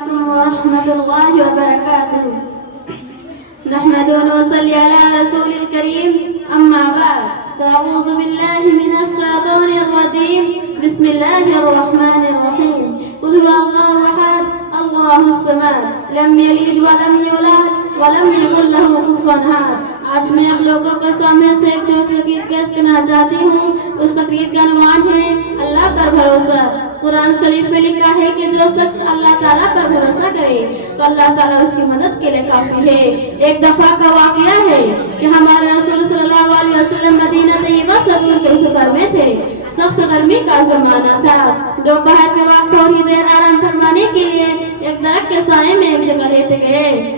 ورحمة الله وبركاته. نحمد ونصلي على رسول الكريم. أما بعد فأعوذ بالله من الشيطان الرجيم. بسم الله الرحمن الرحيم. قل هو الله أحد الله الصمد لم يلد ولم يولد ولم يكن له كفوا أحد. آج میں آپ لوگوں کے سامنے سے ایک چھوٹی تقریر پیش کرنا چاہتی ہوں. اس تقریر کا عنوان ہے اللہ پر بھروسہ. قرآن شریف میں لکھا ہے کہ جو شخص اللہ تعالیٰ پر بھروسہ کرے تو اللہ تعالیٰ اس کی مدد کے لیے کافی ہے. ایک دفعہ کا واقعہ ہے کہ ہمارے رسول صلی اللہ علیہ وسلم مدینہ طیبہ سے دور کے سفر میں تھے. سخت گرمی کا زمانہ تھا. دوپہر کے وقت تھوڑی دیر آرام فرمانے کے لیے ایک درخت کے سائے میں ایک جگہ لیٹ گئے.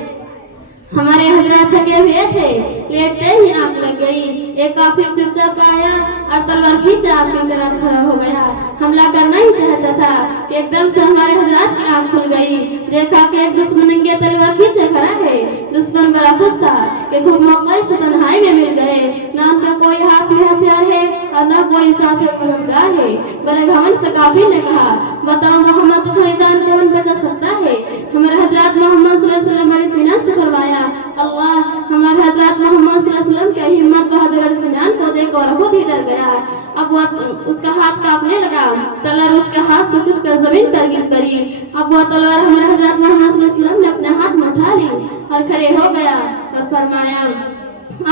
ہمارے حضرات تھکے ہوئے تھے. لیٹتے ہی آنکھ لگ گئی. ایک کافر چپ چاپ آیا اور تلوار کھینچا آپ کی طرف کھڑا ہو گیا. حملہ کرنا ہی چاہتا تھا کہ ایک دم سے ہمارے حضرات کی آنکھ کھل گئی. دیکھا کہ ایک دشمن ننگے تلوار کھینچے کھڑا ہے. دشمن بڑا خوش تھا کہ خوب موقع سے تنہائی میں مل گئے. نہ ان کا کوئی ہاتھ میں ہتھیار ہے اور نہ کوئی ساتھ مددگار ہے. بڑے گھمنڈ سے کافر نے کہا بتاؤ محمد تمہاری جان کون بچا سکتا ہے؟ ہمارے حضرات محمد صلی اللہ علیہ وسلم بڑے اطمینان سے فرمایا اللہ. ہمارے حضرات محمد صلی اللہ علیہ وسلم کے ہمت بہادر اور اطمینان کو دیکھ اور خود ہی ڈر گیا. اب وہ اس کا ہاتھ کانپنے لگا. تلوار اس کے ہاتھ سے چھوٹ کر زمین پر گر پڑی. اب وہ تلوار ہمارے حضرات محمد صلی اللہ علیہ وسلم نے اپنے ہاتھ میں اٹھا لی اور کھڑے ہو گیا اور فرمایا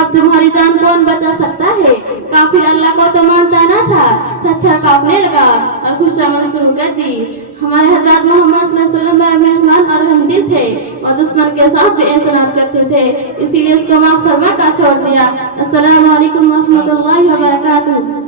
اب تمہاری جان کون بچا سکتا ہے؟ کافر اللہ کو تو مانتا نہ تھا. تھر تھر کانپنے لگا اور خوشامد شروع کر دی. ہمارے حضرات محمد صلی اللہ علیہ وسلم بڑے مہربان اور رحمدل تھے اور دشمن کے ساتھ بھی احسانات کرتے تھے. اسی لیے اس کو معاف فرما کر چھوڑ دیا. السلام علیکم ورحمۃ اللہ وبرکاتہ.